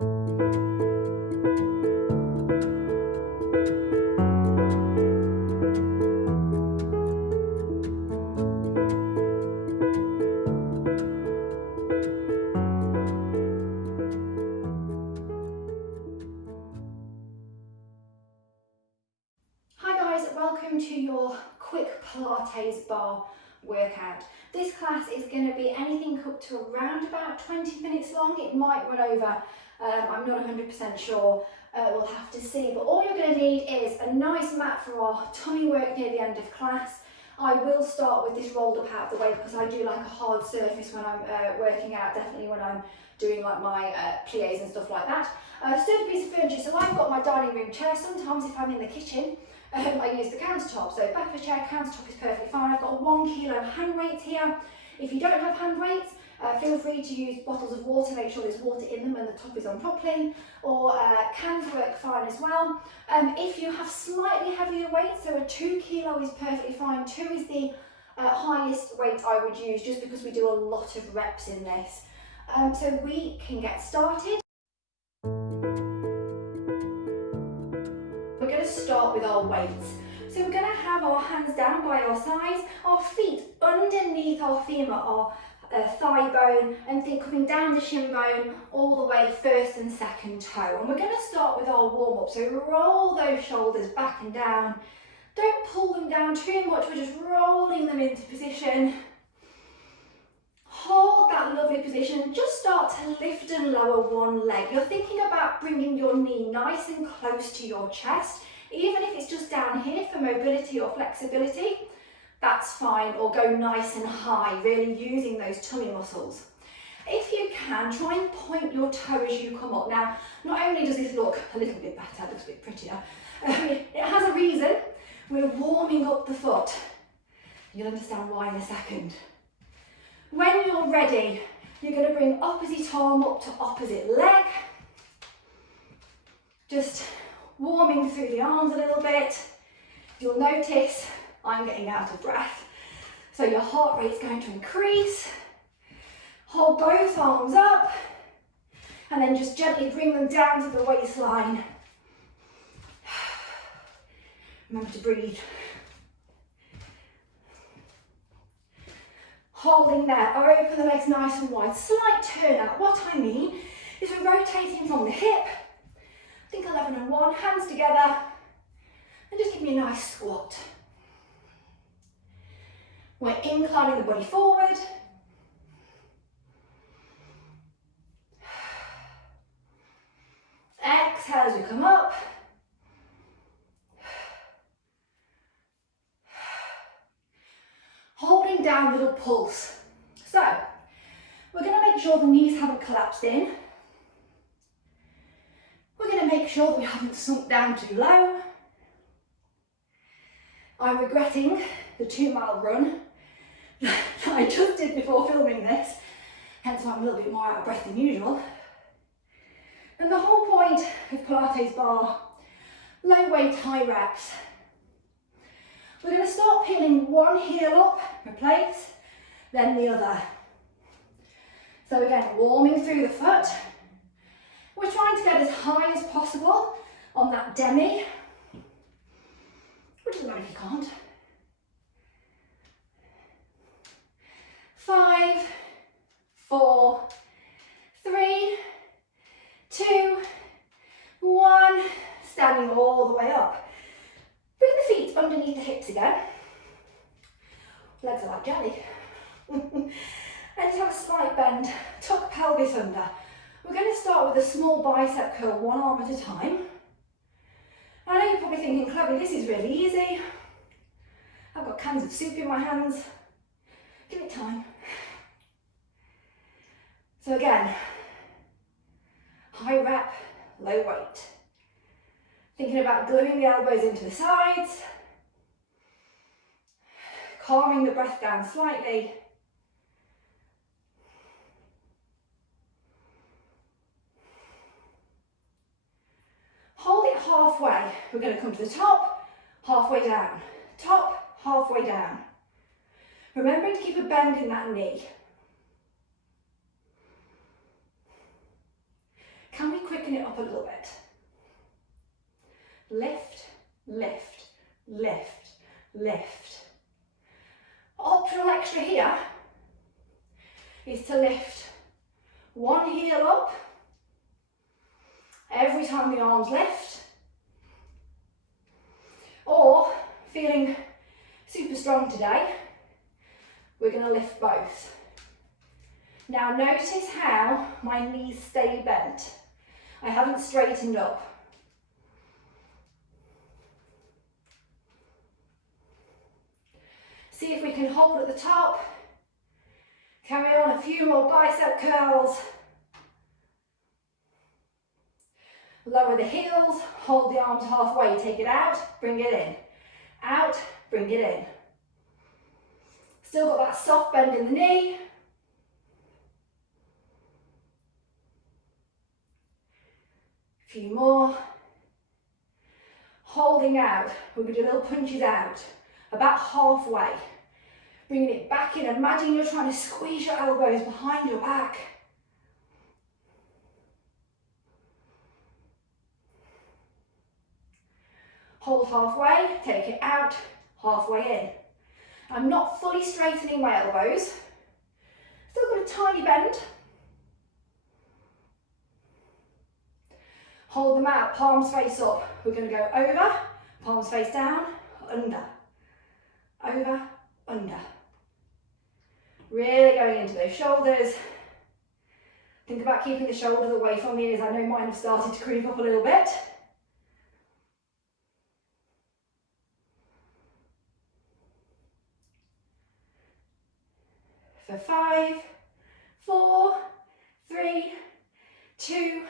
Welcome to your quick Pilates bar workout. This class is going to be anything up to around about 20 minutes long. It might run over, I'm not 100% sure, we'll have to see. But all you're going to need is a nice mat for our tummy work near the end of class. I will start with this rolled up out of the way because I do like a hard surface when I'm working out, definitely when I'm doing like my plies and stuff like that. Sturdy piece of furniture, so I've got my dining room chair. Sometimes if I'm in the kitchen, I use the countertop, so back of the chair, countertop is perfectly fine. I've got 1 kilo hand weights here. If you don't have hand weights, feel free to use bottles of water, make sure there's water in them and the top is on properly, or cans work fine as well. If you have slightly heavier weights, so a 2 kilo is perfectly fine. 2 is the highest weight I would use, just because we do a lot of reps in this. So we can get started. We're going to start with our weights. So we're going to have our hands down by our sides, our feet underneath our femur, our thigh bone, and then coming down the shin bone all the way first and second toe. And we're going to start with our warm up. So roll those shoulders back and down. Don't pull them down too much, we're just rolling them into position. Hold that lovely position, just start to lift and lower one leg. You're thinking about bringing your knee nice and close to your chest, even if it's just down here for mobility or flexibility, that's fine, or go nice and high, really using those tummy muscles. If you can, try and point your toe as you come up. Now, not only does this look a little bit better, it looks a bit prettier, it has a reason. We're warming up the foot. You'll understand why in a second. When you're ready, you're going to bring opposite arm up to opposite leg. Just warming through the arms a little bit. You'll notice I'm getting out of breath. So your heart rate's going to increase. Hold both arms up and then just gently bring them down to the waistline. Remember to breathe. Holding there, open the legs nice and wide, slight turn out. What I mean is we're rotating from the hip. Think 11 and 1, hands together, and just give me a nice squat. We're inclining the body forward. Exhale as we come up. Holding down, little pulse. So, we're going to make sure the knees haven't collapsed in. We're going to make sure that we haven't sunk down too low. I'm regretting the 2-mile run that I just did before filming this, hence why I'm a little bit more out of breath than usual. And the whole point of Pilates bar, low weight, high reps. We're going to start peeling one heel up, replace, then the other. So again, warming through the foot. We're trying to get as high as possible on that demi. Which doesn't matter if you can't. 5, 4, 3, 2, 1. Standing all the way up. Bring the feet underneath the hips again. Legs are like jelly. And just have a slight bend. Tuck pelvis under. We're going to start with a small bicep curl, one arm at a time. I know you're probably thinking, Chloe, this is really easy. I've got cans of soup in my hands. Give it time. So again, high rep, low weight. Thinking about gluing the elbows into the sides. Calming the breath down slightly. Hold it halfway. We're going to come to the top, halfway down. Top, halfway down. Remembering to keep a bend in that knee. Can we quickly lifting it up a little bit. Lift, lift, lift, lift. Optional extra here is to lift one heel up every time the arms lift, or feeling super strong today, we're going to lift both. Now notice how my knees stay bent. I haven't straightened up. See if we can hold at the top. Carry on a few more bicep curls. Lower the heels, hold the arms halfway, take it out, bring it in. Out, bring it in. Still got that soft bend in the knee. A few more. Holding out, we're going to do little punches out, about halfway. Bringing it back in, imagine you're trying to squeeze your elbows behind your back. Hold halfway, take it out, halfway in. I'm not fully straightening my elbows. Still got a tiny bend. Hold them out, palms face up. We're going to go over, palms face down, under. Over, under. Really going into those shoulders. Think about keeping the shoulders away from the ears. I know mine have started to creep up a little bit. For 5, 4, 3, 2,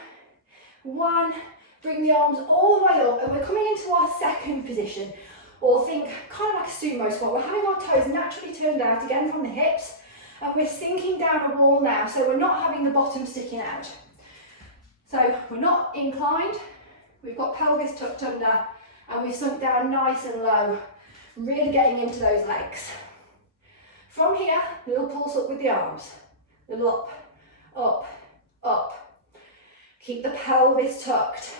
1. Bring the arms all the way up, and we're coming into our second position. Or think kind of like a sumo squat. We're having our toes naturally turned out again from the hips, and we're sinking down a wall now, so we're not having the bottom sticking out. So we're not inclined, we've got pelvis tucked under, and we've sunk down nice and low, really getting into those legs. From here, little pulse up with the arms, little up, up, up. Keep the pelvis tucked.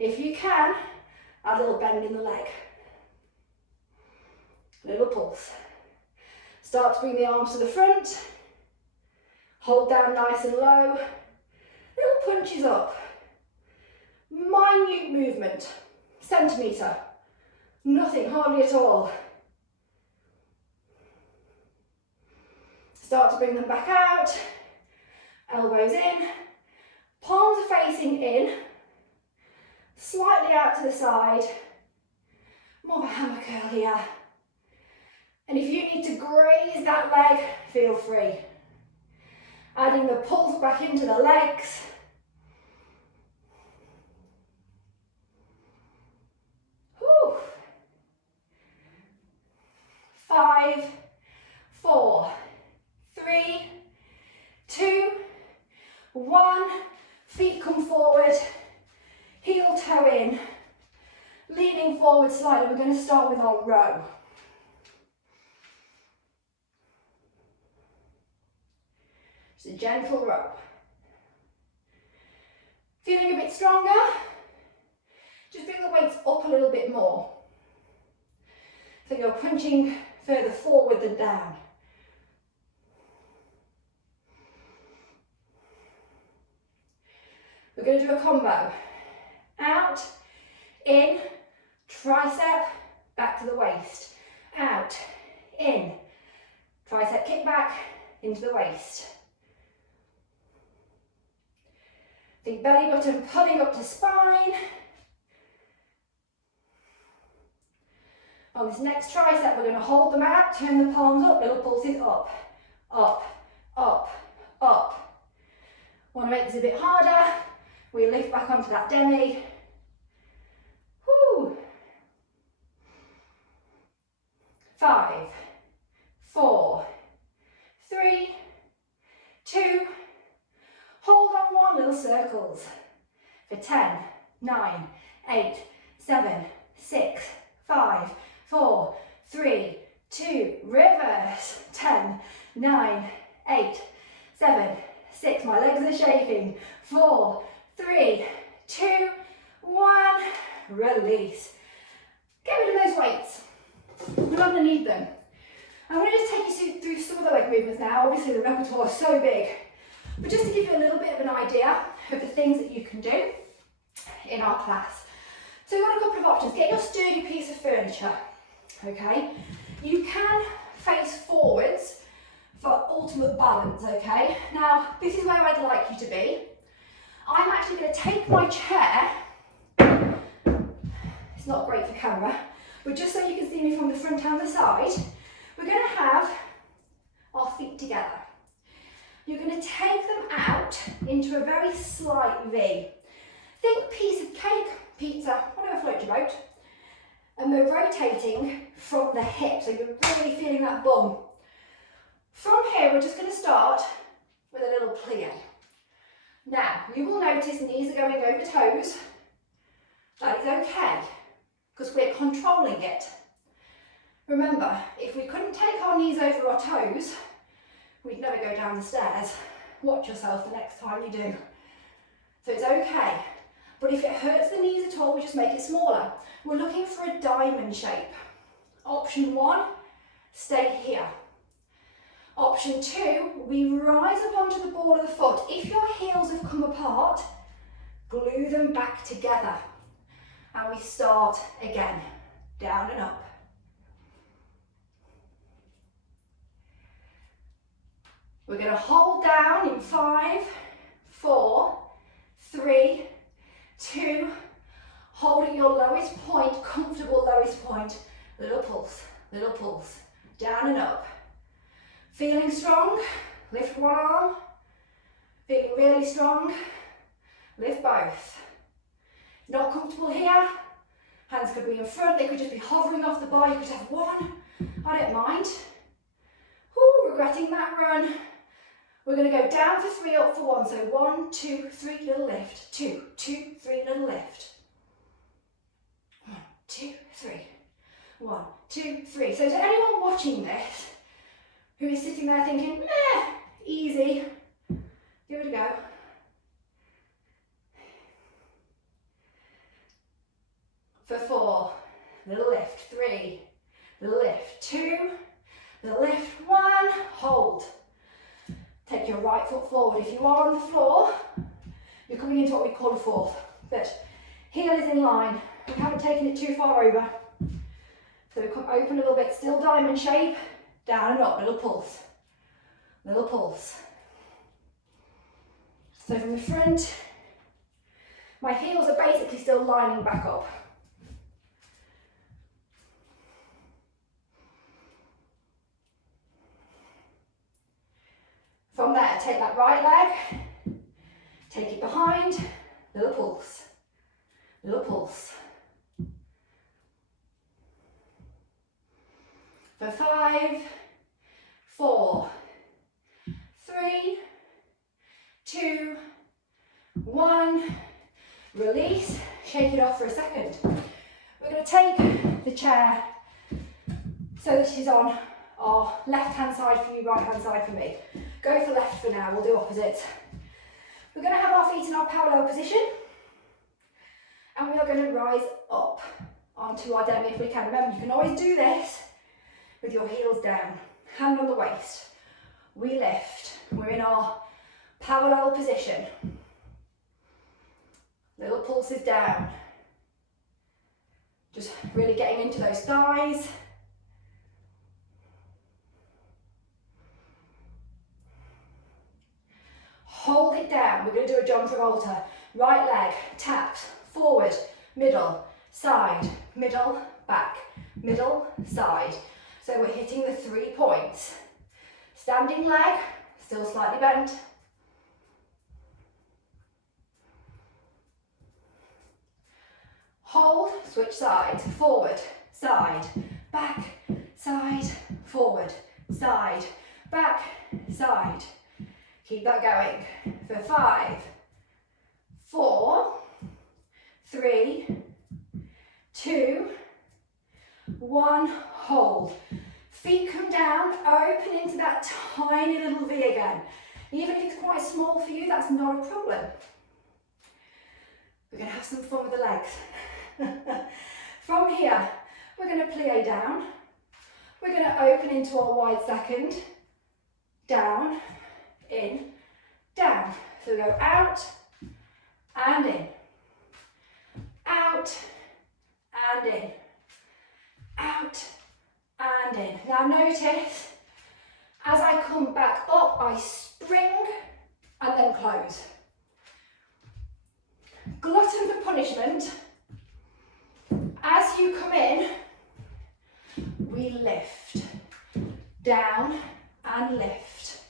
If you can, add a little bend in the leg. Little pulse. Start to bring the arms to the front. Hold down nice and low. Little punches up. Minute movement. Centimetre. Nothing, hardly at all. Start to bring them back out. Elbows in. Palms are facing in. Slightly out to the side. More of a hammer curl here. And if you need to graze that leg, feel free. Adding the pulse back into the legs. Whew. 5, 4, 3, 2, 1. Feet come forward. Heel toe in. Leaning forward slightly. We're going to start with our row. Just a gentle row. Feeling a bit stronger? Just bring the weights up a little bit more. So you're punching further forward than down. We're going to do a combo. Out, in, tricep, back to the waist. Out, in, tricep kick back, into the waist. Think belly button pulling up to spine. On this next tricep, we're going to hold them out, turn the palms up, little pulses up, up, up, up. Want to make this a bit harder, we lift back onto that demi. Woo. 5, 4, 3, 2, hold on one, little circles. For 10, 9, 8, 7, 6, 5, 4, 3, 2, reverse. 10, 9, 8, 7, 6, my legs are shaking. 4, 3, 2, 1, release. Get rid of those weights. We're not going to need them. I'm going to just take you through some of the leg movements now. Obviously the repertoire is so big, but just to give you a little bit of an idea of the things that you can do in our class. So we've got a couple of options. Get your sturdy piece of furniture, okay? You can face forwards for ultimate balance, okay? Now, this is where I'd like you to be. I'm actually going to take my chair, it's not great for camera, but just so you can see me from the front and the side, we're going to have our feet together. You're going to take them out into a very slight V. Think piece of cake, pizza, whatever floats your boat. And we're rotating from the hip, so you're really feeling that bum. From here, we're just going to start with a little plie. Now, you will notice knees are going over toes. That is okay, because we're controlling it. Remember, if we couldn't take our knees over our toes, we'd never go down the stairs. Watch yourself the next time you do. So it's okay. But if it hurts the knees at all, we just make it smaller. We're looking for a diamond shape. Option 1, stay here. Option 2, we rise up onto the ball of the foot. If your heels have come apart, glue them back together. And we start again, down and up. We're going to hold down in 5, 4, 3, 2, hold at your lowest point, comfortable lowest point, little pulse, down and up. Feeling strong, lift one arm, feeling really strong, lift both. Not comfortable here, hands could be in front, they could just be hovering off the bar, you could have one, I don't mind. Ooh, regretting that run. We're going to go down for 3, up for 1. So 1, 2, 3, little lift. 2, 2, 3, little lift. 1, 2, 3. 1, 2, 3. So to anyone watching this who is sitting there thinking, meh, easy, give it a go. For 4, little lift. 3, little lift. 2, little lift. 1, hold. Take your right foot forward. If you are on the floor, you're coming into what we call a fourth. But heel is in line. We haven't taken it too far over. So we come open a little bit, still diamond shape, down and up, little pulse. Little pulse. So from the front, my heels are basically still lining back up. From there, take that right leg, take it behind, little pulse, little pulse. For 5, 4, 3, 2, 1, release, shake it off for a second. We're going to take the chair so that she's on our left hand side for you, right hand side for me. Go for left for now, we'll do opposites. We're going to have our feet in our parallel position and we are going to rise up onto our demi if we can. Remember, you can always do this with your heels down, hand on the waist. We lift, we're in our parallel position. Little pulses down. Just really getting into those thighs. Hold it down. We're going to do a jump Travolta. Right leg taps forward, middle, side, middle, back, middle, side. So we're hitting the 3 points. Standing leg, still slightly bent. Hold, switch sides, forward, side, back, side, forward, side, back, side. Keep that going for 5, 4, 3, 2, 1, hold. Feet come down, open into that tiny little V again. Even if it's quite small for you, that's not a problem. We're going to have some fun with the legs. From here, we're going to plie down. We're going to open into our wide second. Down, in, down. So we go out and in. Out and in. Out and in. Now notice, as I come back up, I spring and then close. Glutton for punishment. As you come in, we lift. Down and lift.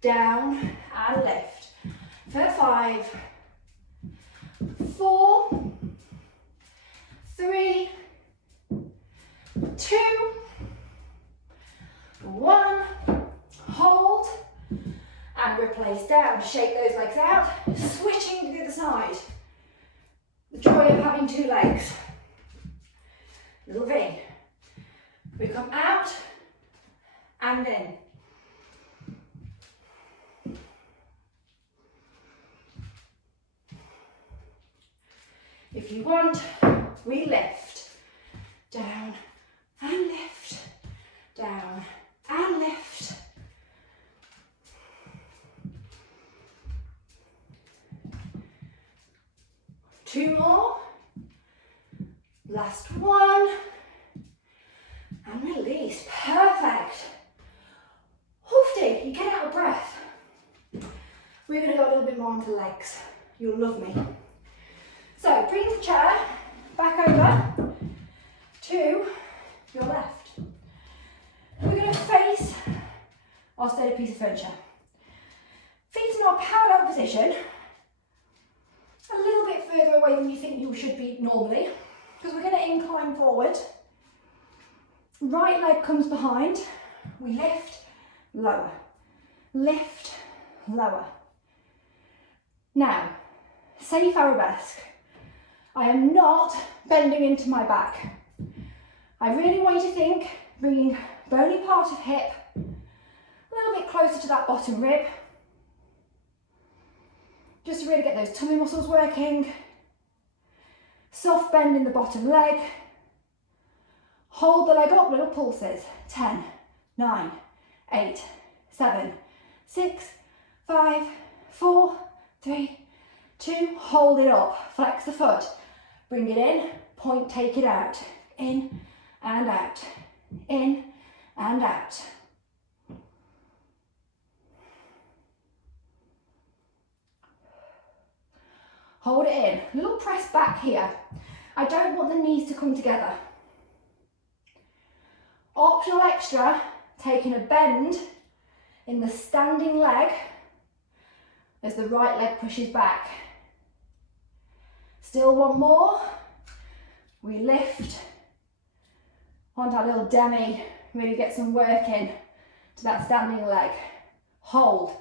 Down and lift. For 5, 4, 3, 2, 1. Hold and replace down. Shake those legs out. Switching to the other side. The joy of having 2 legs. Little V. We come out and in. If you want, we lift. Down and lift. Down and lift. Two more. Last one. And release. Perfect. Hoofty, you get out of breath. We're going to go a little bit more onto the legs. You'll love me. So bring the chair back over to your left. We're going to face our steady piece of furniture. Feet in our parallel position, a little bit further away than you think you should be normally, because we're going to incline forward. Right leg comes behind. We lift, lower, lift, lower. Now, safe arabesque. I am not bending into my back. I really want you to think, bringing bony part of hip a little bit closer to that bottom rib. Just to really get those tummy muscles working. Soft bend in the bottom leg. Hold the leg up, little pulses. 10, 9, 8, 7, 6, 5, 4, 3, 2. Hold it up. Flex the foot. Bring it in, point, take it out. In and out. In and out. Hold it in. Little press back here. I don't want the knees to come together. Optional extra, taking a bend in the standing leg as the right leg pushes back. Still one more. We lift onto our little demi, really get some work in to that standing leg. Hold.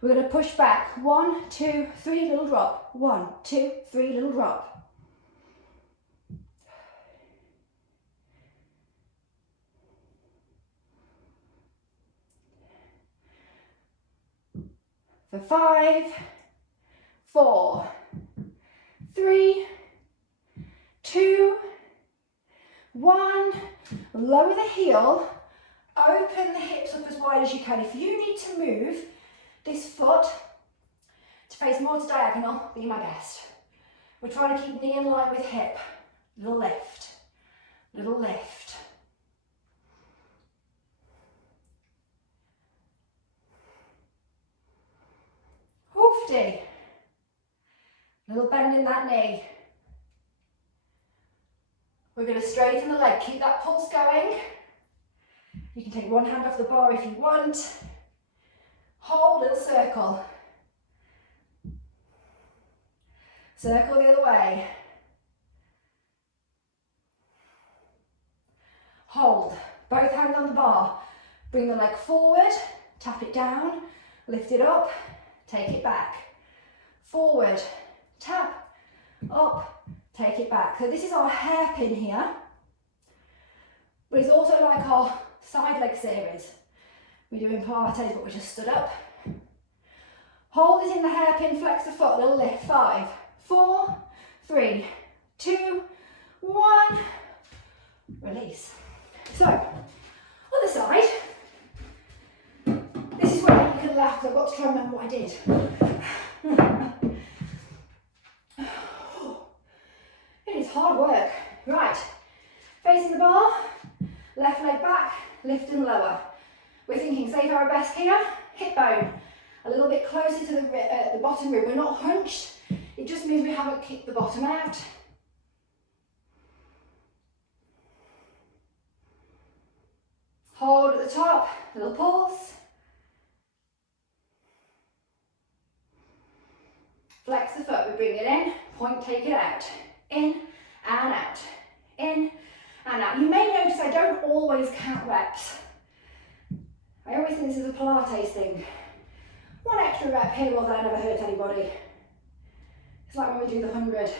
We're going to push back. 1, 2, 3, little drop. 1, 2, 3, little drop. For 5, 4, 3, 2, 1. Lower the heel, open the hips up as wide as you can. If you need to move this foot to face more to diagonal, be my guest. We're trying to keep knee in line with hip. Little lift, little lift. Hoofty. Little bend in that knee. We're going to straighten the leg, keep that pulse going. You can take one hand off the bar if you want. Hold, little circle. Circle the other way. Hold, both hands on the bar. Bring the leg forward, tap it down, lift it up, take it back. Forward, tap, up, take it back. So this is our hairpin here, but it's also like our side leg series. We do in Pilates, but we just stood up. Hold it in the hairpin, flex the foot, little lift. 5, 4, 3, 2, 1. Release. So, other side. This is where you can laugh because I've got to try and remember what I did. It is hard work. Right, facing the bar, left leg back, lift and lower. We're thinking save our best here, hip bone a little bit closer to the bottom rib. We're not hunched, it just means we haven't kicked the bottom out. Hold at the top, little pulse. Flex the foot, we bring it in, point, take it out. In and out, in and out. You may notice I don't always count reps. I always think this is a Pilates thing. One extra rep here or there never hurt anybody. It's like when we do the 100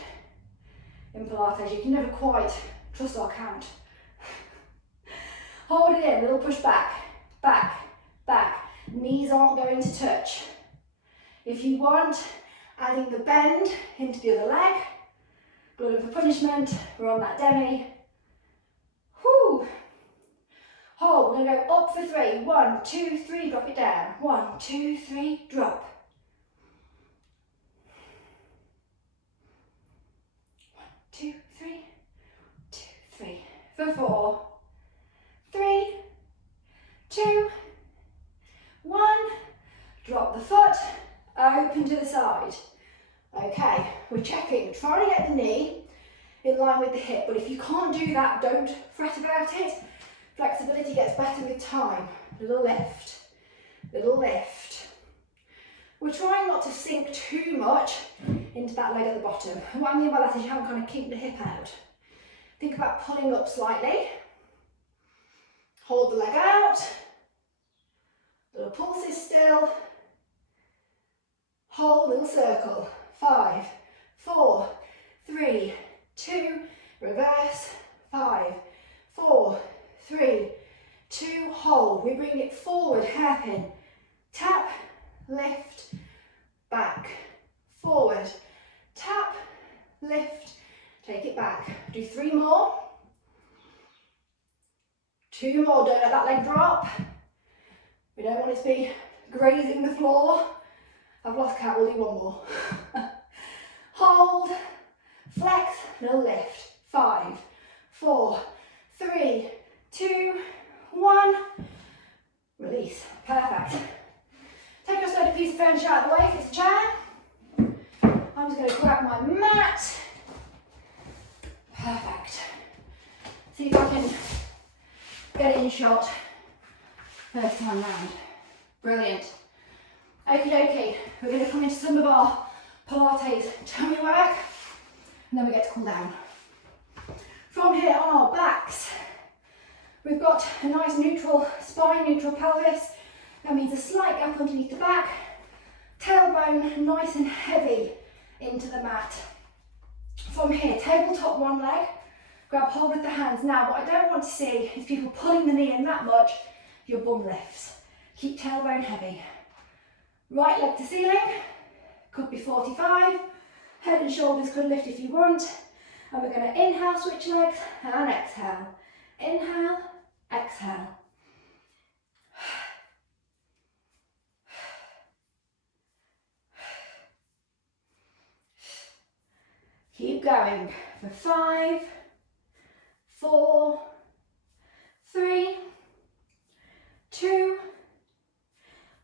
in Pilates, you can never quite trust our count. Hold it in, little push back, back, back. Knees aren't going to touch. If you want, adding the bend into the other leg. Glutton for punishment, we're on that demi. Whoo! Hold, we're going to go up for 3. 1, 2, 3, drop it down. 1, 2, 3, drop. 1, 2, 3, 2, 3. For 4, 3, 2, 1. Drop the foot, open to the side. Okay, we're checking, trying to get the knee in line with the hip, but if you can't do that, don't fret about it. Flexibility gets better with time. Little lift, little lift. We're trying not to sink too much into that leg at the bottom. And what I mean by that is you haven't kind of kinked the hip out. Think about pulling up slightly. Hold the leg out. Little pulses still. Hold, little circle. 5, 4, 3, 2, reverse. 5, 4, 3, 2, hold. We bring it forward, hairpin. Tap, lift, back, forward. Tap, lift, take it back. Do 3 more. 2 more, don't let that leg drop. We don't want it to be grazing the floor. I've lost count, we'll do 1 more. Hold, flex, little lift. 5, 4, 3, 2, 1. Release, perfect. Take your sturdy piece of furniture out of the way if it's a chair. I'm just going to grab my mat. Perfect. See if I can get it in shot first time round. Brilliant. Okie dokie, we're going to come into some of our Pilates tummy work and then we get to cool down. From here on our backs, we've got a nice neutral spine, neutral pelvis. That means a slight gap underneath the back. Tailbone nice and heavy into the mat. From here, tabletop one leg, grab hold with the hands. Now, what I don't want to see is people pulling the knee in that much, your bum lifts. Keep tailbone heavy. Right leg to ceiling, could be 45. Head and shoulders could lift if you want. And we're going to inhale, switch legs, and exhale. Inhale, exhale. Keep going for 5, 4, 3, 2,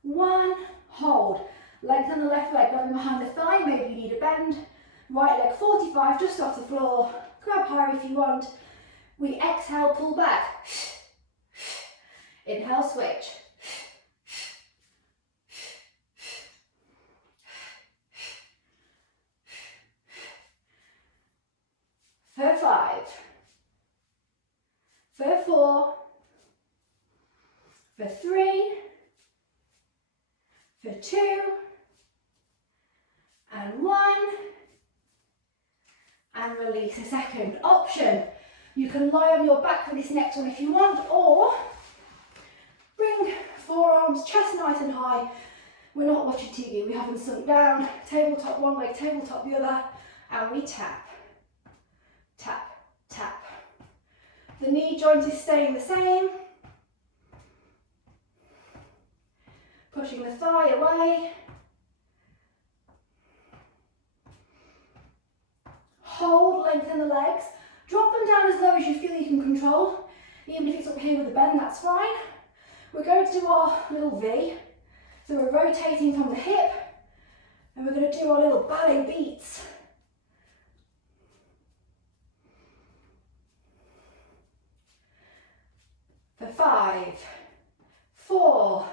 1. Hold. Lengthen the left leg going behind the thigh. Maybe you need a bend. Right leg 45, just off the floor. Grab higher if you want. We exhale, pull back. Inhale, switch. For 5, for 4, for 3, for 2, and 1, and release. A second option. You can lie on your back for this next one if you want, or bring forearms, chest nice and high. We're not watching TV, we haven't sunk down. Tabletop one leg, tabletop the other, and we tap. tap, tap. The knee joint is staying the same. Pushing the thigh away. Hold, lengthen the legs. Drop them down as low as you feel you can control. Even if it's up here with a bend, that's fine. We're going to do our little V. So we're rotating from the hip, and we're going to do our little ballet beats. For 5, 4,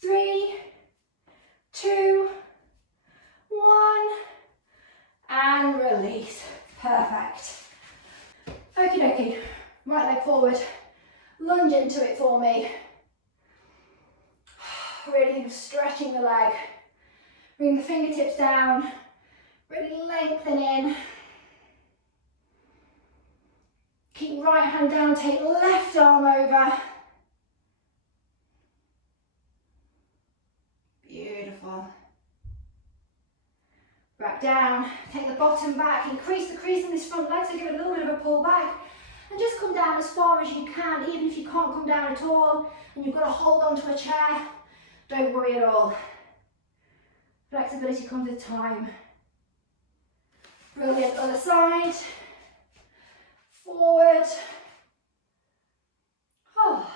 3, 2, 1, and release. Perfect. Okie dokie. Right leg forward. Lunge into it for me. Really think of stretching the leg. Bring the fingertips down. Really lengthen in. Keep right hand down, take left arm over. Beautiful. Back down, take the bottom back, increase the crease in this front leg, so give it a little bit of a pull back. And just come down as far as you can, even if you can't come down at all, and you've got to hold onto a chair, don't worry at all. Flexibility comes with time. Brilliant, other side. Forward. Oh.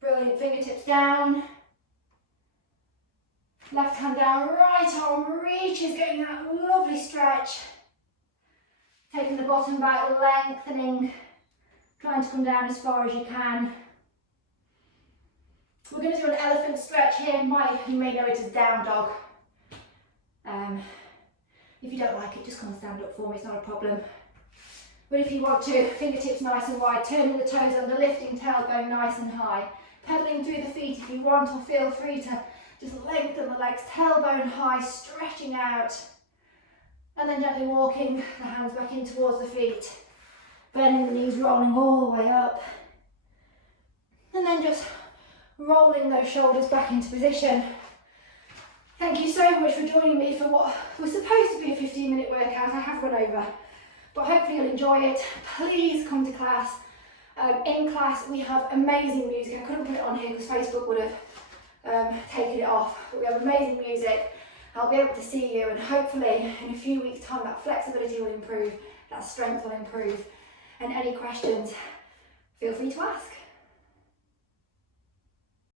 Brilliant, fingertips down. Left hand down, right arm reaches, getting that lovely stretch. Taking the bottom back, lengthening, trying to come down as far as you can. We're going to do an elephant stretch here. You may know it as down dog. If you don't like it, just come and stand up for me, it's not a problem. But if you want to, fingertips nice and wide, turning the toes under, lifting tailbone nice and high. Pedaling through the feet if you want, or feel free to just lengthen the legs, tailbone high, stretching out. And then gently walking the hands back in towards the feet. Bending the knees, rolling all the way up. And then just rolling those shoulders back into position. Thank you so much for joining me for what was supposed to be a 15-minute workout. I have run over, but hopefully you'll enjoy it. Please come to class. In class we have amazing music. I couldn't put it on here because Facebook would have taken it off, but we have amazing music. I'll be able to see you, and hopefully in a few weeks' time that flexibility will improve, that strength will improve. And any questions, feel free to ask.